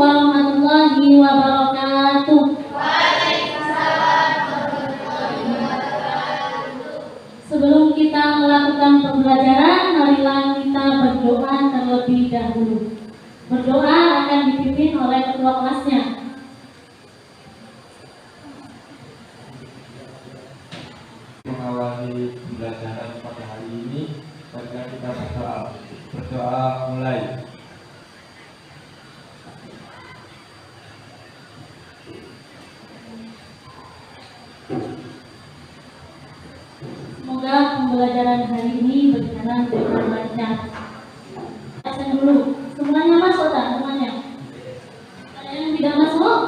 warahmatullahi wabarakatuh. Sebelum kita melakukan pembelajaran, marilah kita berdoa terlebih dahulu. Berdoa akan dipimpin oleh ketua kelasnya. Mengawali pembelajaran pada hari ini, maka kita berdoa mulai. Semoga pembelajaran hari ini berjalan dengan lancar. Saya dulu, semuanya masuk tak? Semuanya? Ada yang tidak masuk?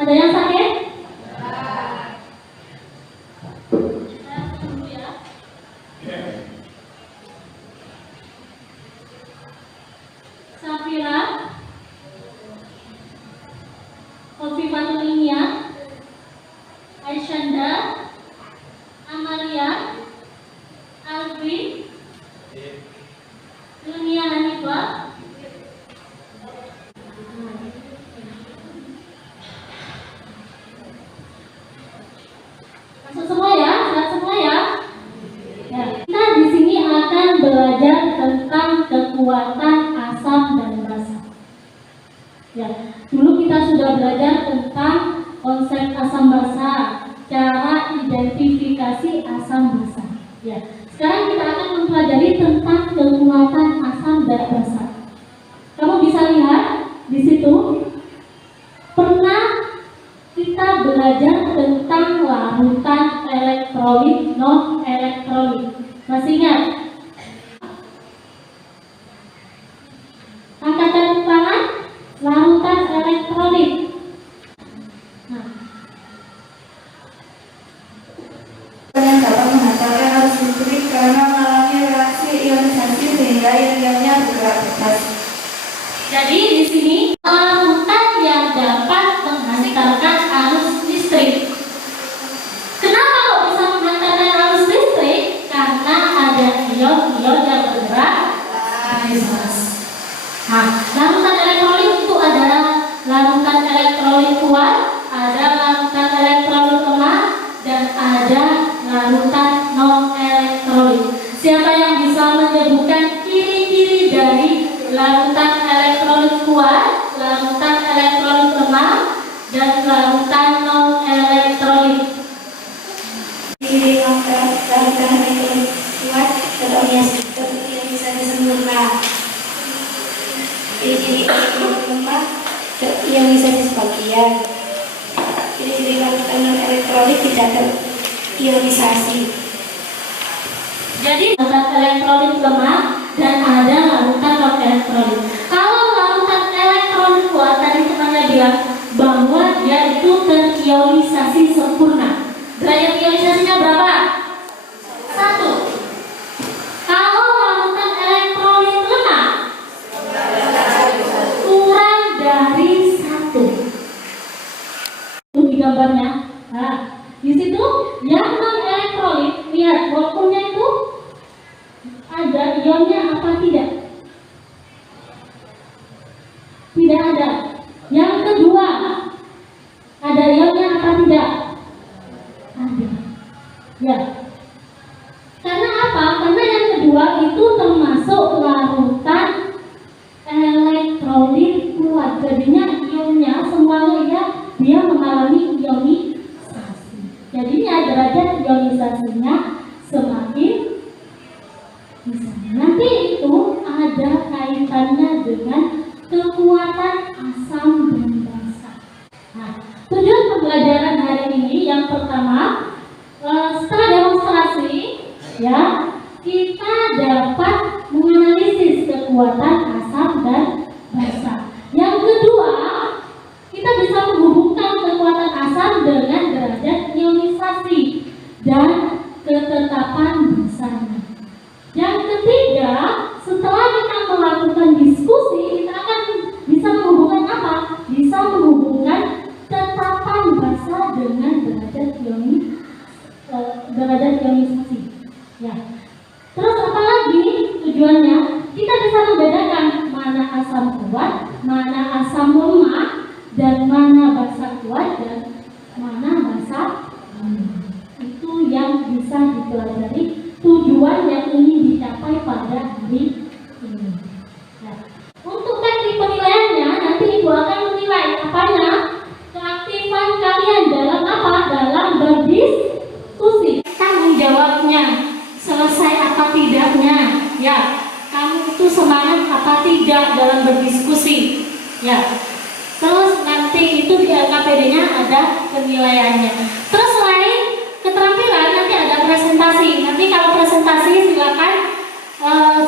Ada yang sakit? Safira, Hofifatul Inia, Aisyanda, Amalia, Alvin, Dunia Hanifah, masuk semua ya, lihat semua ya. Ya, kita di sini akan belajar tentang kekuatan asam dan basa. Ya, dulu kita sudah belajar tentang konsep asam basa, cara identifikasi asam basa. Ya, sekarang kita akan mempelajari tentang kekuatan asam dan basa. Kamu bisa lihat di situ, pernah kita belajar tentang larutan elektrolit, non elektrolit. Masih ingat? Angkatan tangan, larutan elektrolit. Nah, yang dapat menghantarkan arus listrik karena mengalami reaksi ionisasi sehingga ion-ionnya bergerak bebas. jadi di sini larutan yang dapat menghantarkan arus listrik. Kenapa kok bisa menghantarkan arus listrik? Karena ada ion-ion yang bergerak bebas. Nah, larutan elektrolit itu adalah larutan elektrolit kuat, ada larutan elektrolit lemah, dan ada larutan non elektrolit. Siapa yang bisa menyebutkan ciri-ciri dari larutan elektrolit kuat, larutan elektrolit lemah, dan larutan non elektrolit? Ciri larutan elektrolit kuat terionisasi sempurna. Ciri elektrolit lemah terionisasi sebagian. Ciri larutan non elektrolit tidak terionisasi. Jadi larutan elektrolit lemah dan ada larutan non elektrolit. Kalau larutan elektrolit kuat, tadi temannya bilang bahwa dia itu terionisasi sempurna. Derajat ionisasinya berapa? 1. Kalau larutan elektrolit lemah, kurang dari 1. Itu di gambarnya. Nah, di situ yang non elektrolit, lihat molekulnya itu ada ionnya apa tidak? Tidak ada. Yang kedua, ada ionnya apa tidak? Ada. Ya. Karena apa? Karena yang kedua itu termasuk larutan elektrolit kuat. Jadinya ionnya semuanya dia mengalami ionisasi. Jadinya derajat ionisasinya semakin besar. Nanti itu ada kaitannya dengan kekuatan asam dan basa. Nah, tujuan pembelajaran hari ini yang pertama, setelah demonstrasi, ya, kita dapat menganalisis kekuatan asam dan basa. Yang kedua, kita bisa menghubungkan kekuatan asam dengan derajat ionisasi dan ketetapan basanya. Yang ketiga, setelah kita melakukan diskusi, kita akan bisa menghubungkan apa? Bisa menghubungkan tetapan basa dengan derajat ionisasi. Ya. Terus apa lagi tujuannya? Kita bisa membedakan akan menilai apanya? Keaktifan kalian dalam apa? Dalam berdiskusi. Tanggung jawabnya, selesai apa tidaknya, ya. Kamu itu semangat apa tidak dalam berdiskusi, ya. Terus nanti itu di LKPD-nya ada penilaiannya. Terus selain keterampilan nanti ada presentasi. Nanti kalau presentasi silakan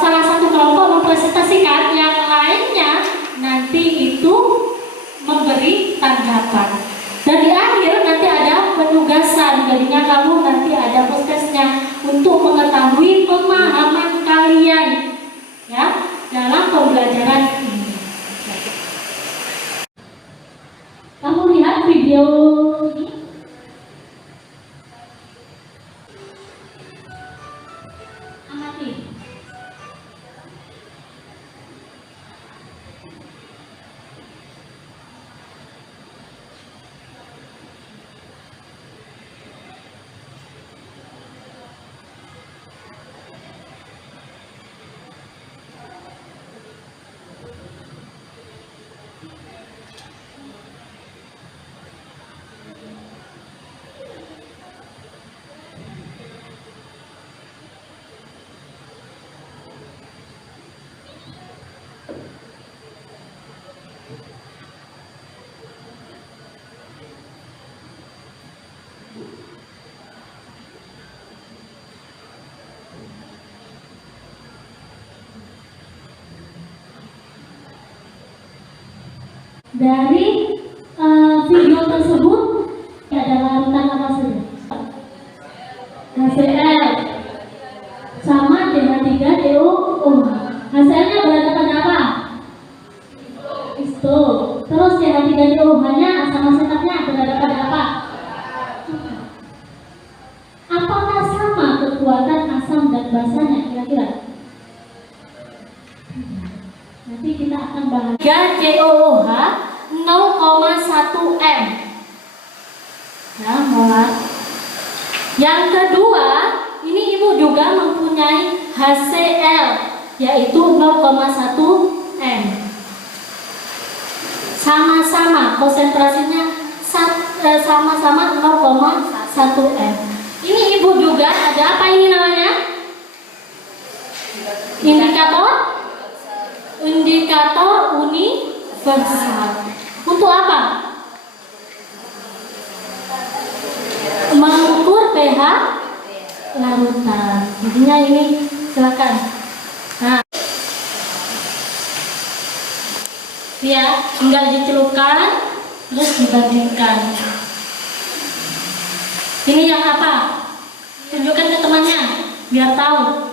salah satu kelompok mempresentasikan, yang lainnya nanti itu memberi tanggapan. Dan di akhir nanti ada penugasan, jadinya kamu nanti ada prosesnya untuk mengetahui pemahaman kalian, ya, dalam pembelajaran ini. Kamu lihat video ini? Amati. Dari video tersebut ada larutan apa saja? HCl sama CH3COOH. HCl-nya berada pada apa? Isto. Terus CH3COOH-nya asam asetatnya berada pada apa? Apakah sama kekuatan asam dan basanya kira-kira? Nanti kita akan bahas. 3COOH 0,1 M. Ya, molar. Yang kedua, ini ibu juga mempunyai HCl, yaitu 0,1 M. Sama-sama konsentrasinya sama-sama 0,1 M. Ini ibu juga ada apa ini namanya? Indikator universal. Untuk apa? Mengukur pH larutan. Jadinya ini silakan. Nah, ya, tinggal dicelupkan terus dibandingkan. Ini yang apa? Tunjukkan ke temannya biar tahu.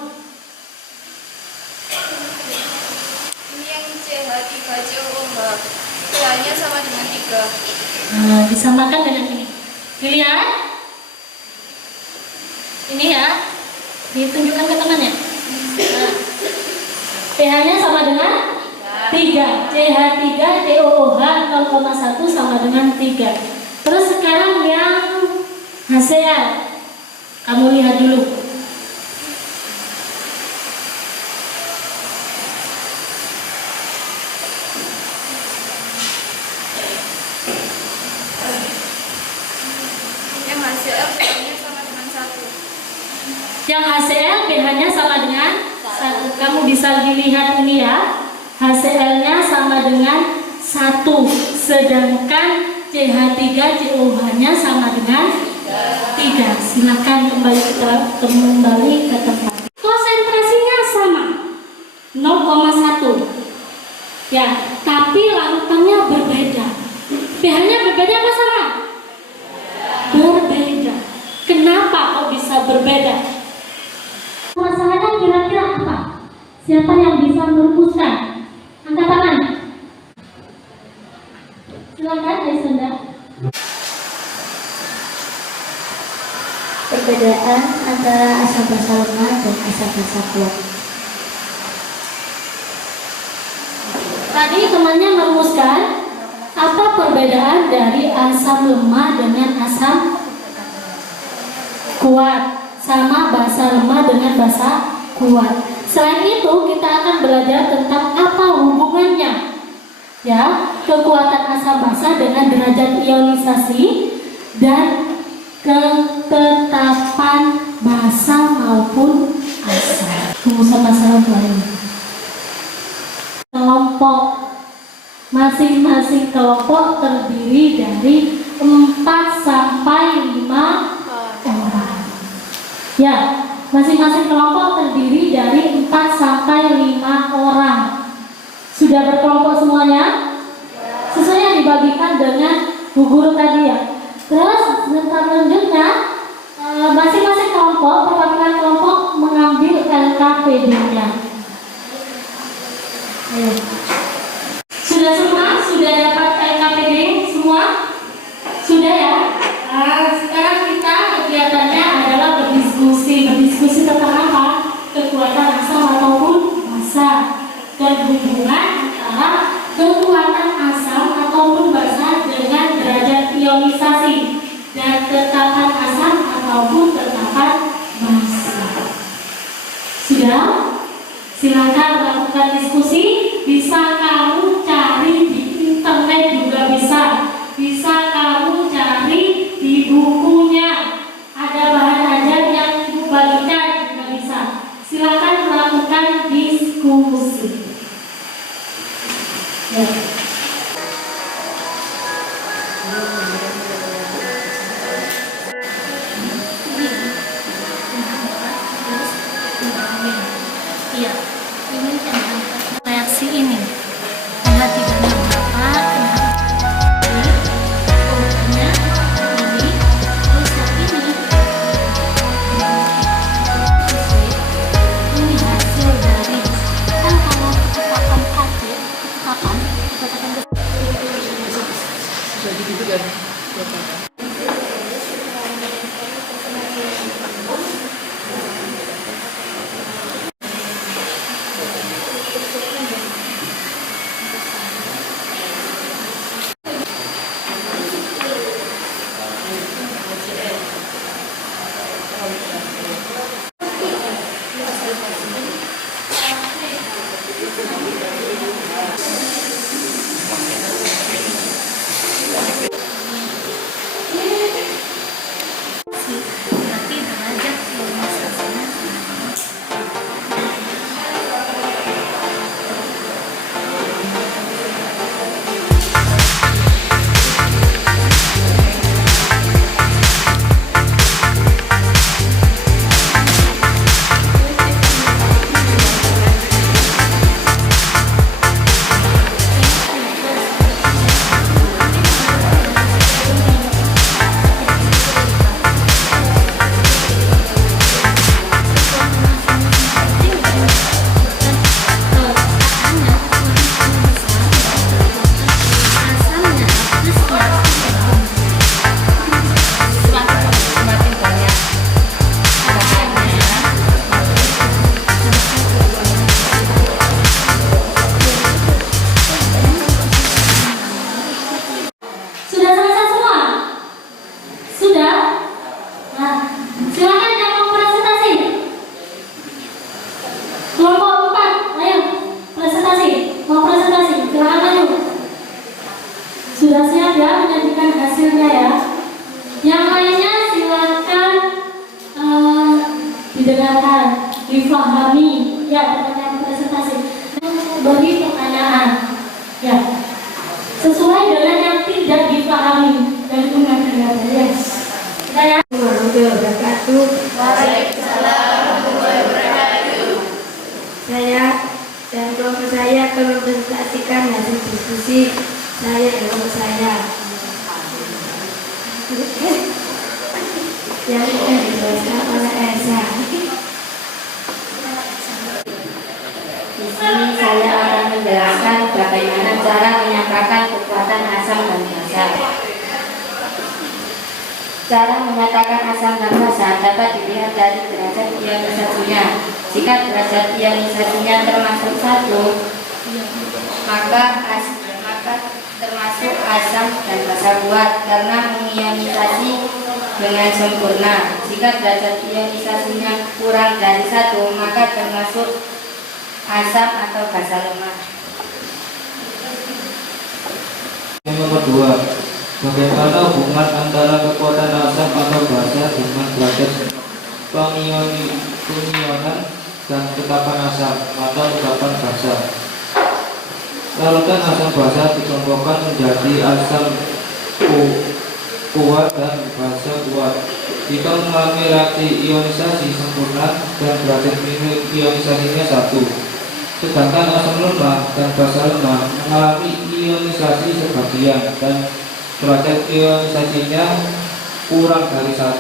pH-nya sama dengan 3. Nah, disamakan dengan ini. Dilihat. Ini ya. Ditunjukkan ke temannya. Nah, pH-nya sama dengan 3. CH3COOH 0,1 sama dengan 3. Terus sekarang yang HCl. Kamu lihat dulu. Yang HCl pH-nya sama dengan 1. Kamu bisa dilihat ini ya. HCl-nya sama dengan 1. Sedangkan CH3COOH-nya sama dengan 3. Silakan kembali ke tempat. Konsentrasinya sama 0,1. Ya, tapi larutannya berbeda. pH-nya berbeda apa sama? Berbeda. Kenapa kok bisa berbeda? Masalahnya kira-kira apa? Siapa yang bisa merumuskan? Angkat tangan. Silakan, Aisanda. Perbedaan antara asam basa lemah dan asam basa kuat. Tadi temannya merumuskan apa perbedaan dari asam lemah dengan asam kuat, sama basa lemah dengan basa kuat. Selain itu kita akan belajar tentang apa hubungannya, ya, kekuatan asam basa dengan derajat ionisasi dan ketetapan basa maupun asam. Rumusan masalah lain. Kelompok masing-masing kelompok terdiri dari 4 sampai 5 orang. Ya, masing-masing kelompok terdiri dari 4 sampai 5 orang. Sudah berkelompok semuanya? Sesuai yang dibagikan dengan Bu Guru tadi ya. Terus selanjutnya masing-masing kelompok, perwakilan kelompok mengambil LKPD-nya. Ayo. Sudah semua? Sudah dapat LKPD semua? Sudah ya? Sekarang kita kegiatannya adalah berdiskusi. Berdiskusi tentang apa? Kekuatan asam ataupun basa. Dan hubungan antara kekuatan asam ataupun basa dengan derajat ionisasi dan tetapan asam ataupun tetapan basa. Sudah? Silakan melakukan diskusi. Bisa kamu cari di internet juga bisa. Bisa kamu cari di bukunya. Ada bahan ajar yang ibu bagikan juga bisa. Silakan melakukan diskusi. Ya. Iya, ini tentang reaksi ini. Anda tidak mengapa ini urutannya ini terus yang ini hasil dari kan kalau ketetapan KT ketetapan jadi gitu kan. berarti derajat ionisasinya sudah selesai semua? Sudah? Nah, silakan yang mau presentasi. Kelompok 4, ayo presentasi. Mau presentasi, silakan maju. Sudah siap ya menyajikan hasilnya ya. Yang lainnya silakan didengarkan, difahami. Ya, pertanyaan presentasi. Beri pertanyaan. Ya. Sesuai dengan yang tidak dipahami dan mengenai ya. Saya Warahmatullahi wabarakatuh. Waalaikumsalam warahmatullahi wabarakatuh. Saya dan kelompok saya akan mempresentasikan hasil diskusi saya dan kelompok saya yang akan dijelaskan oleh Esa. Di sini saya akan menjelaskan bagaimana cara menyatakan kekuatan asam dan basa. Cara menyatakan asam dan basa dapat dilihat dari derajat ionisasinya. Jika derajat ionisasinya termasuk 1, maka termasuk asam dan basa kuat karena mengionisasi dengan sempurna. Jika derajat ionisasinya kurang dari 1, maka termasuk asam atau basa lemah. nomor 2. Bagaimana hubungan antara kekuatan asam atau basa dengan derajat pengionan dan tetapan asam atau tetapan basa? Larutan asam basa dikelompokkan menjadi asam kuat dan basa kuat. Jika mengalami reaksi ionisasi sempurna dan derajat ionisasinya 1. Sedangkan asam lemah dan basa lemah mengalami ionisasi sebagian dan derajat ionisasinya kurang dari 1.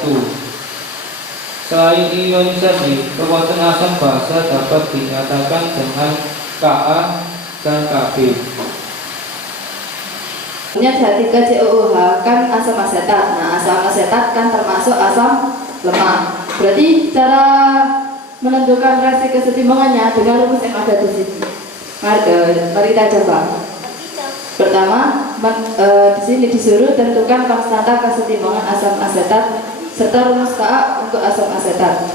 Selain ionisasi, kekuatan asam basa dapat dinyatakan dengan Ka dan Kb. H3COOH kan asam asetat. Nah, asam asetat kan termasuk asam lemah. Berarti cara menentukan reaksi kesetimbangannya dengan rumus yang ada di sini. Mari kita coba. Pertama, di sini disuruh tentukan konstanta kesetimbangan asam asetat serta rumus Ka untuk asam asetat.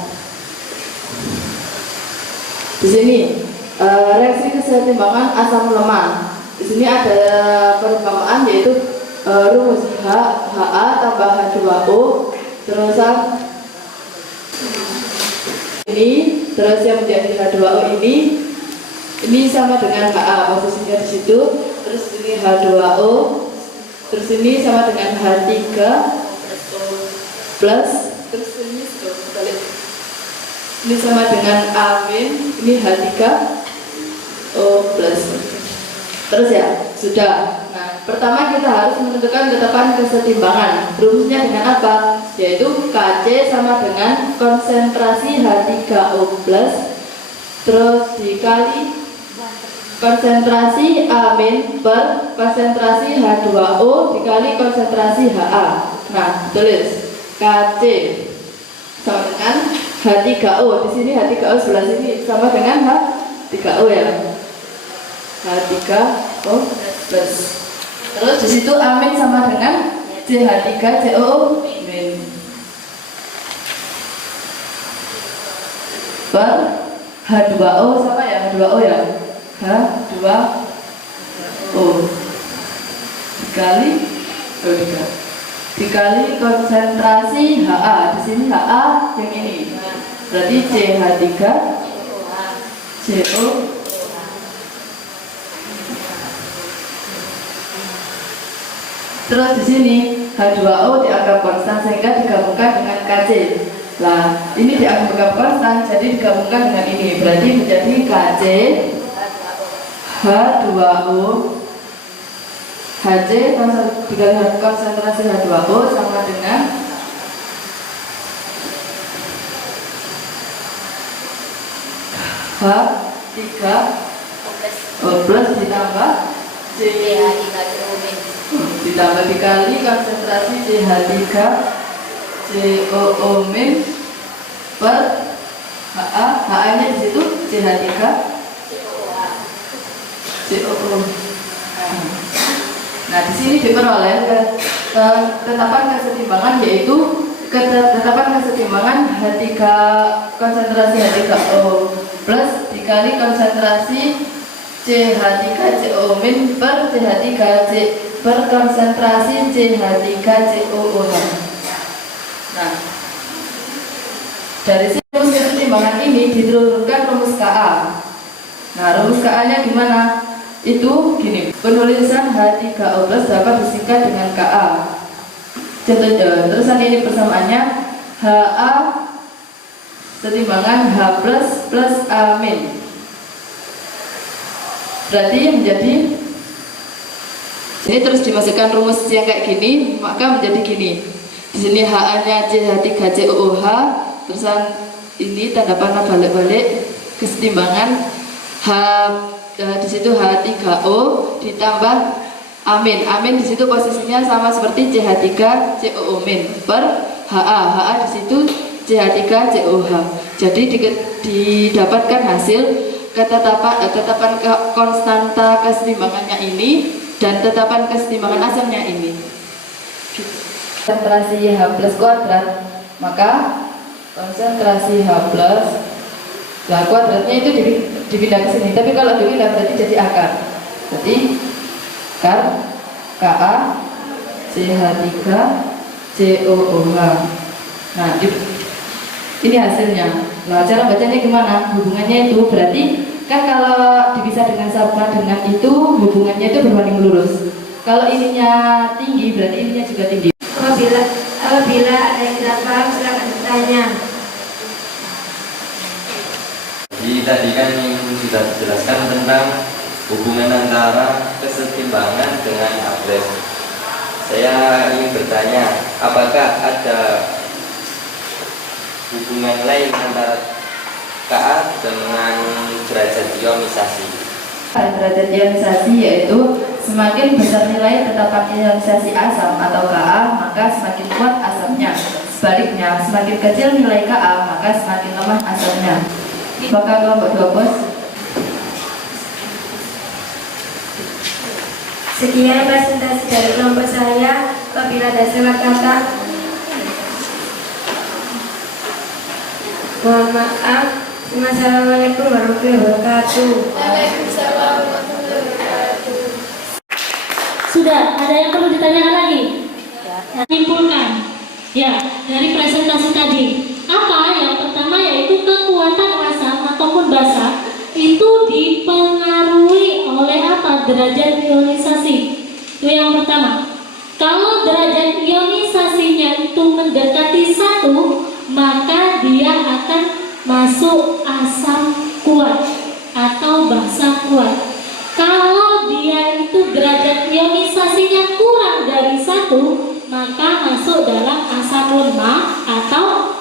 Di sini reaksi kesetimbangan asam lemah. Di sini ada perumpamaan yaitu rumus Ha tambah H2O terusan ini terus yang menjadi H2O ini sama dengan Ha, posisinya di situ. Terus ini H2O, terus ini sama dengan H3 plus, terus ini sama dengan amin, ini H3O plus. Terus ya, sudah. Nah, pertama kita harus menentukan tetapan kesetimbangan. Rumusnya dengan apa? Yaitu Kc sama dengan konsentrasi H3O plus terus dikali konsentrasi amin per konsentrasi H2O dikali konsentrasi Ha. Nah, tulis Kc sama dengan H3O. Di sini H3O sebelah sini sama dengan H3O ya. H3O plus. Terus di situ amin sama dengan CH3CO min per H2O sama ya, H2O ya, H2O dikali konsentrasi Ha. Di sini Ha yang ini, berarti CH3CO. Terus di sini H2O dianggap konstan sehingga digabungkan dengan Kc. Nah, ini dianggap konstan jadi digabungkan dengan ini, berarti menjadi Kc H2O Hc dikali konsentrasi H2O sama dengan H3O plus ditambah ditambah dikali konsentrasi CH3COO min per Ha nya di situ CH3COO. Nah, di sini diperoleh tetapan kesetimbangan yaitu tetapan kesetimbangan H3 konsentrasi H3O plus dikali konsentrasi CH3COO min per CH3C per konsentrasi CH3COO. Nah, dari rumus kesetimbangan ini diturunkan rumus Ka. Nah, rumus Ka nya gimana? Itu gini, penulisan H3O plus dapat disingkat dengan Ka. Contohnya, terusan ini persamaannya Ha setimbangan H plus plus A min. Berarti menjadi ini terus dimasukkan rumus yang kayak gini, maka menjadi gini. Di sini Ha-nya CH3COOH, terusan ini tanda panah balik-balik kesetimbangan di situ H3O ditambah amin. Amin di situ posisinya sama seperti CH3COO min per Ha di situ CH3COH. Jadi didapatkan hasil tetapan konstanta kesetimbangannya ini dan tetapan kesetimbangan asamnya ini. Konsentrasi H plus kuadrat, maka konsentrasi H plus, nah kuadratnya itu dipindah ke sini. Tapi kalau dipindah berarti jadi akar. Berarti akar Ka, CH3, COOH. Nah, ini hasilnya. Nah, cara bacanya gimana? Hubungannya itu berarti kan kalau dipisah dengan sama dengan itu hubungannya itu berbanding lurus. Kalau ininya tinggi berarti ininya juga tinggi. Apabila ada yang tidak paham silakan bertanya. Jadi tadi kan yang sudah dijelaskan tentang hubungan antara kesetimbangan dengan abres. Saya ingin bertanya, apakah ada hubungan lain antara Ka dengan derajat ionisasi? Derajat ionisasi yaitu semakin besar nilai tetapan ionisasi asam atau Ka, maka semakin kuat asamnya. Sebaliknya, semakin kecil nilai Ka, maka semakin lemah asamnya. Apakah kelompok 2, Bos? Sekian presentasi dari kelompok saya. Apabila ada salah kata, mohon maaf. Wassalamualaikum warahmatullahi wabarakatuh. Sudah, ada yang perlu ditanyakan lagi? Simpulkan. Ya, dari presentasi tadi. Apa? Yang pertama yaitu kekuatan asam ataupun basa itu dipengaruhi oleh apa? Derajat ionisasi. Itu yang pertama. Kalau derajat ionisasinya itu mendekati 1, maka dia akan masuk asam kuat atau basa kuat. Kalau dia itu derajat ionisasinya kurang dari 1, maka masuk dalam asam lemah atau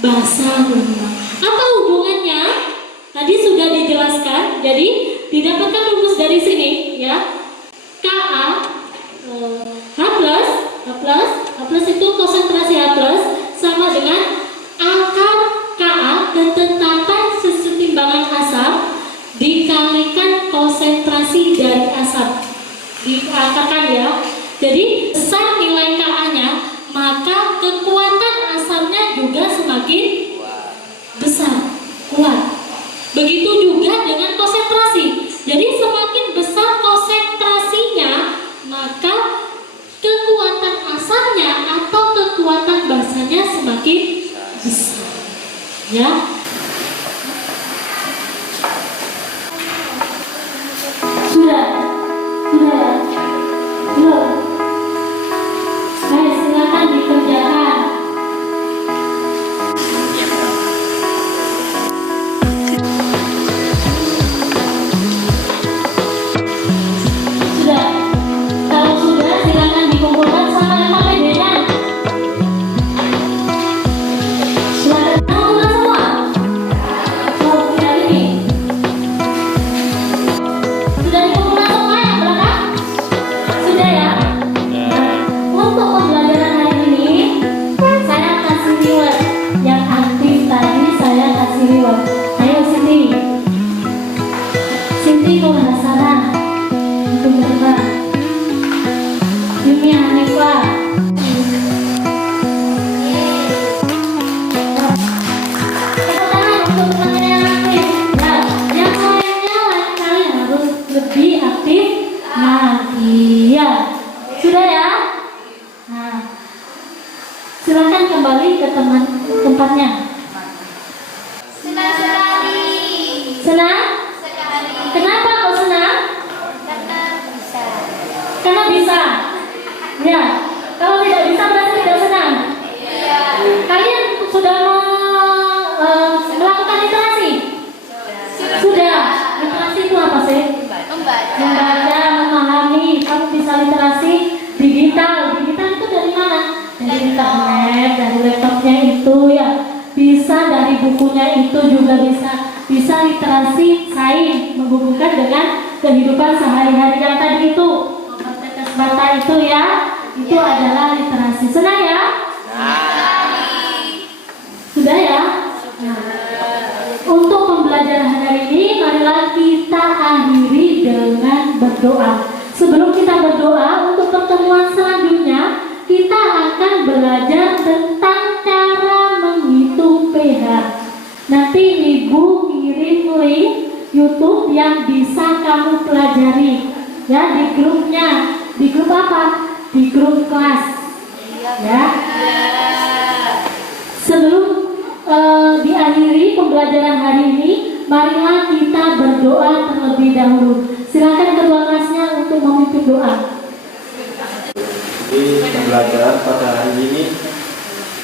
basa lemah. Apa hubungannya? Tadi sudah dijelaskan. Jadi didapatkan rumus dari sini ya. Ka H+ itu konsentrasi H+ sama dengan akar Ka ketetapan sesetimbangan asam dikalikan konsentrasi dari asam. Diakarkan ya. Jadi besar nilai Ka-nya, maka kekuatan asamnya juga semakin besar, kuat. Begitu juga dengan konsentrasi. Jadi semakin besar konsentrasinya, maka kekuatan asamnya atau kekuatan basanya semakin besar. Ya. Sudah ya? Belum? Baik, silakan dikerjakan. Sudah. Kalau sudah, silakan dikumpulkan sama yang KPD-nya. Silakan kumpulkan semua. Oh, tidak ini. Sudah dikumpulkan semua yang belakang? Sudah ya? Nah, untuk pembelajaran hari ini, saya kasih reward. Yang aktif tadi saya kasih reward. Ayo Cindy. Cindy ke arah sana. Untuk berenang. Yumi Hanifah. Tepuk tangan untuk teman yang aktif. Nah, yang lainnya lain kali harus lebih aktif lagi ya. Sudah ya? Nah, silakan kembali ke tempatnya. Senang sekali. Senang? Kenapa kok senang? Karena bisa. Karena bisa. Ya. Kalau tidak bisa berarti tidak senang. Iya. Kalian sudah melakukan literasi? Sudah. Literasi itu apa sih? Membaca, memahami. Kamu bisa literasi digital. Digital itu dari mana? Dari internet, dari laptopnya itu ya. Bisa dari bukunya itu juga bisa. Bisa literasi sains, menghubungkan dengan kehidupan sehari-hari yang tadi itu. Tetes mata itu ya. Itu adalah literasi. Senang ya? Sudah ya? Nah, untuk pembelajaran hari ini, marilah kita akhiri dengan berdoa. Sebelum kita berdoa, untuk pertemuan selanjutnya, kita akan belajar tentang cara menghitung pH. Nanti Ibu kirim link YouTube yang bisa kamu pelajari ya di grupnya. Di grup apa? Di grup kelas. Ya. Sebelum diakhiri pembelajaran hari ini, marilah kita berdoa terlebih dahulu. Silakan ketua kelasnya untuk memimpin doa. Di pembelajaran pada hari ini,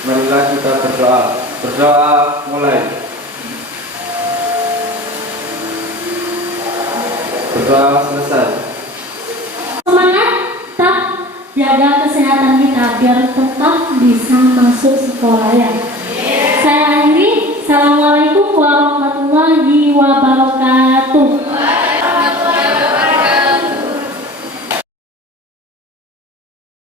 marilah kita berdoa. Berdoa mulai. Berdoa selesai. Semangat, tetap jaga kesehatan kita biar tetap bisa masuk sekolah ya. Saya akhiri. Assalamualaikum warahmatullahi wabarakatuh.